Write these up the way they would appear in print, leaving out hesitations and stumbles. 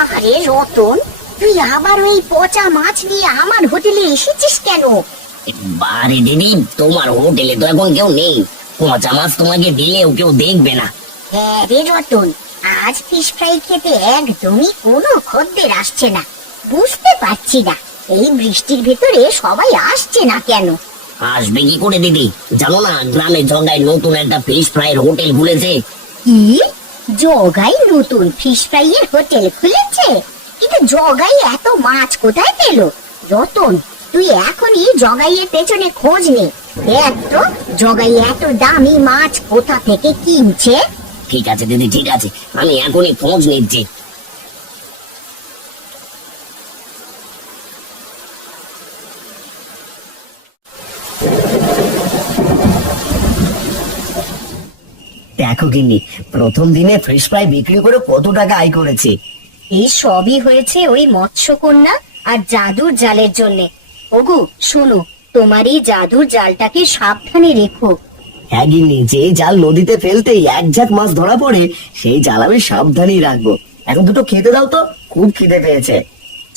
আরে রতন, তুই আবার ওই পচা মাছ নিয়ে আমার হোটেলে এসেছিস কেন? বারে দিদি, তোমার হোটেলে তো এখন কেউ নেই। পচা মাছ তোমাকে দিলেও কেউ দেখবে না। হ্যাঁ রে রতন, আজ ফিশ ফ্রাই খেতে একদমই কোনো খদ্দের আসছে না। বুঝতে পারছি না এই বৃষ্টির ভেতরে সবাই আসছে না কেন। আসবে কি করে দিদি? জানো না, গ্রামে জগায় নতুন একটা ফিশ ফ্রাইয়ের হোটেল খুলেছে। কি? জগাই নতুন ফিশ ফ্রাই এর হোটেল খুলেছে? কিন্তু জগাই এত মাছ কোথায় পেল? রতন, তুই এখনই জগাইয়ের পেছনে খোঁজ নে। দেখ তো জগাই এত দামি মাছ কোথা থেকে কিনছে। ঠিক আছে দিদি, ঠিক আছে, আমি এখনই খোঁজ নিচ্ছি। দেখো গিন্নি, প্রথম দিনে ফিশ ফ্রাই বিক্রি করে কত টাকা আয় করেছে। এই সবই হয়েছে ওই মৎস্যকন্যা আর জাদুর জালের জন্যে। ওগো শুনো, তোমার এই জাদুর জালটাকে সাবধানে রেখো। হ্যাঁ গিন্নি, যে জাল নদীতে ফেলতেই এক ঝাঁক মাছ ধরা পড়ে, সেই জাল আমি সাবধানেই রাখবো। এখন দুটো খেতে দাও তো, খুব খিদে পেয়েছে।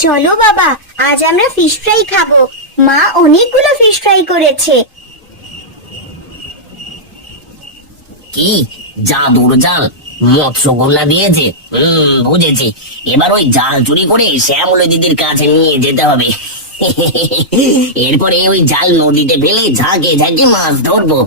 চলো বাবা, আজ আমরা ফিশ ফ্রাই খাবো। মা অনেকগুলো ফিশ ফ্রাই করেছে। কি জাদুর জাল মৎস্যকন্যা দিয়েছে? বুঝেছি। এবার ওই জাল চুরি করে শ্যামল দিদির কাছে নিয়ে যেতে হবে। এরপরে ওই জাল নদীতে ফেলে ঝাঁকে ঝাঁকে মাছ ধরবো।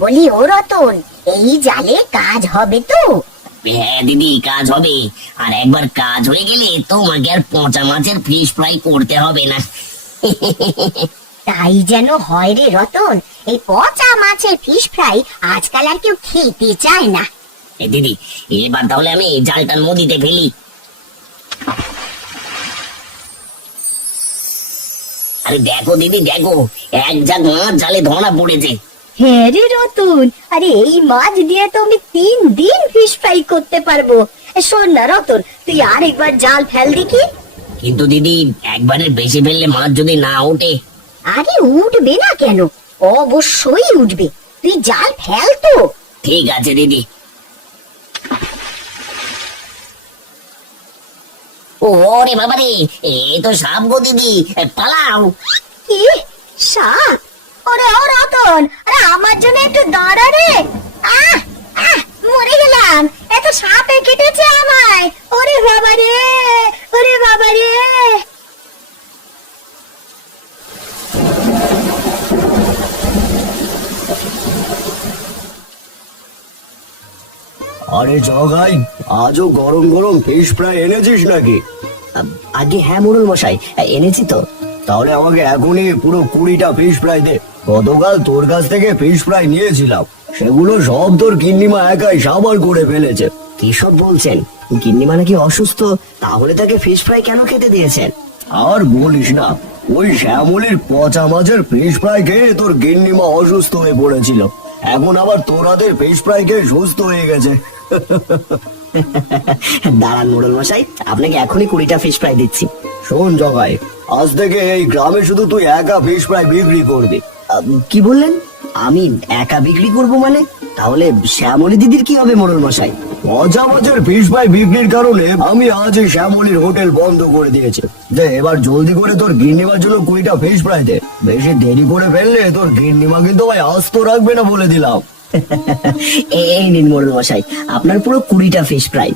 বলি ও রতন, এই জালে কাজ হবে তো? হ্যাঁ দিদি, কাজ হবে। আর একবার কাজ হয়ে গেলে তোমাকে আর পচা মাছের ফিশ ফ্রাই করতে হবে না। তাই যেন হয় রে রতন, এই পচা মাছের ফিশ ফ্রাই আজকাল আর কেউ খেতে চায় না। দিদি, এবার তাহলে আমি জালটা নদীতে ফেলি। আরে দেখো দিদি, দেখো, এক ঝাঁক মাছ জালে ধরা পড়েছে। হ্যাঁ রে রতন, আরে এই মাছ দিয়ে তো আমি 3 দিন ফিশ ফ্রাই করতে পারবো। শোন না রতন, তুই আর একবার জাল ফেল দেখি। কিন্তু দিদি, একবারের বেশি ফেললে মাছ যদি না ওঠে? আরে উঠবে না কেন, অবশ্যই উঠবে। তুই জাল ফেল তো। ঠিক আছে দিদি। ওরে বাবা রে, এ তো সাপ গো দিদি, পালাও। কি? সাপ? ওরে ও রতন, আরে আমার জন্য একটু দাঁড়া রে। আহ আহ, মরে গেলাম, এত সাপে কেটেছে আমায়। ওরে বাবা রে, ওরে বাবা রে। আরে জগাই, আজও গরম গরম ফিশ ফ্রাই এনেছিস নাকি? আগে হ্যাঁ মোড়ল মশাই, এনেছি তো। তাহলে আমাকে এখনই পুরো 20টা ফিশ ফ্রাই দে। গতকাল তোর কাছ থেকে ফিশ ফ্রাই নিয়েছিলাম, সেগুলো সব তোর গিন্নিমা একাই সাবার করে ফেলেছে। কি সব বলছেন? গিন্নিমা নাকি অসুস্থ? তাহলে তাকে ফিশ ফ্রাই কেন খেতে দিয়েছেন? আর বলিস না, ওই শ্যামলির পচা মাছের ফিশ ফ্রাই খেয়ে তোর গিন্নিমা অসুস্থ হয়ে পড়েছিল। এখন আবার তোরাদের ফিশ ফ্রাই খেয়ে সুস্থ হয়ে গেছে। দাঁড়ান মোড়ল মশাই, আপনাকে এখনই 20টা ফিশ ফ্রাই দিচ্ছি। শোন জগাই, আজ থেকে এই গ্রামে শুধু তুই একা ফিশ ফ্রাই বিক্রি করবি। কি বললেন? আমি একা বিক্রি করব মানে? তাহলে শ্যামলী দিদির কি হবে মোড়ল মশাই? পচা মাছের ফিশ ফ্রাই বিক্রির কারণে আমি আজ এই শ্যামলির হোটেল বন্ধ করে দিয়েছি। যে এবার জলদি করে তোর গিন্নিমার জন্য 20টা ফিশ ফ্রাই দে। বেশি দেরি করে ফেললে তোর গিন্নিমা কিন্তু ভাই আস্ত রাখবে না বলে দিলাম। এই নিন মোড়ল মশাই, আপনার পুরো 20টা ফিশ ফ্রাই।